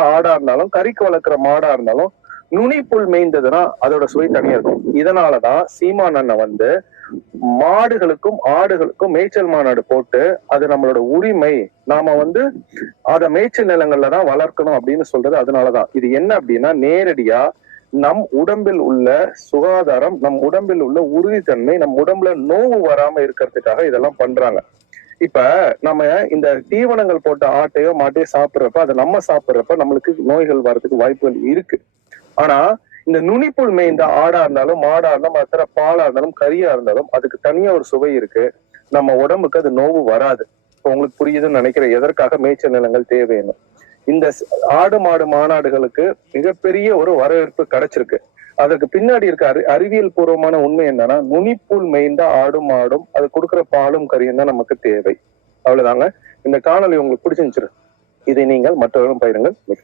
ஆடா இருந்தாலும் கறிக்கு வளர்க்குற மாடா இருந்தாலும் நுனிப்புல் மேய்ந்ததுன்னா அதோட சுவை தனியா இருக்கும். இதனாலதான் சீமான் அண்ணன் வந்து மாடுகளுக்கும் ஆடுகளுக்கும் மேய்ச்சல் மாநாடு போட்டு அது நம்மளோட உரிமை, நாம வந்து அத மேய்ச்சல் நிலங்கள்ல தான் வளர்க்கணும் அப்படின்னு சொல்றது. அதனாலதான் இது என்ன அப்படின்னா, நேரடியா நம் உடம்பில் உள்ள சுகாதாரம், நம் உடம்பில் உள்ள உறுதித்தன்மை, நம் உடம்புல நோவு வராம இருக்கிறதுக்காக இதெல்லாம் பண்றாங்க. இப்ப நம்ம இந்த தீவனங்கள் போட்ட ஆட்டையோ மாட்டையோ சாப்பிடுறப்ப, அதை நம்ம சாப்பிடுறப்ப நம்மளுக்கு நோய்கள் வர்றதுக்கு வாய்ப்புகள் இருக்கு. ஆனா இந்த நுனிப்புல் மேய்ந்த ஆடா இருந்தாலும் மாடா இருந்தாலும் அத்தனை பாலா இருந்தாலும் கறியா இருந்தாலும் அதுக்கு தனியா ஒரு சுவை இருக்கு. நம்ம உடம்புக்கு அது நோவு வராது. இப்போ உங்களுக்கு புரியுதுன்னு நினைக்கிறேன் எதற்காக மேய்ச்சல் நிலங்கள் தேவைன்னு. இந்த ஆடு மாடு மாநாடுகளுக்கு மிகப்பெரிய ஒரு வரவேற்பு கிடைச்சிருக்கு. அதற்கு பின்னாடி இருக்க அறிவியல் பூர்வமான உண்மை என்னன்னா, நுனிப்புல் மேய்ந்த ஆடும் மாடும் அது கொடுக்குற பாலும் கறியும் தான் நமக்கு தேவை. அவ்வளவுதாங்க. இந்த காணொலி உங்களுக்கு பிடிச்சிருந்துச்சு. இதை நீங்கள் மற்றவர்களும் பகிருங்கள். மிக்க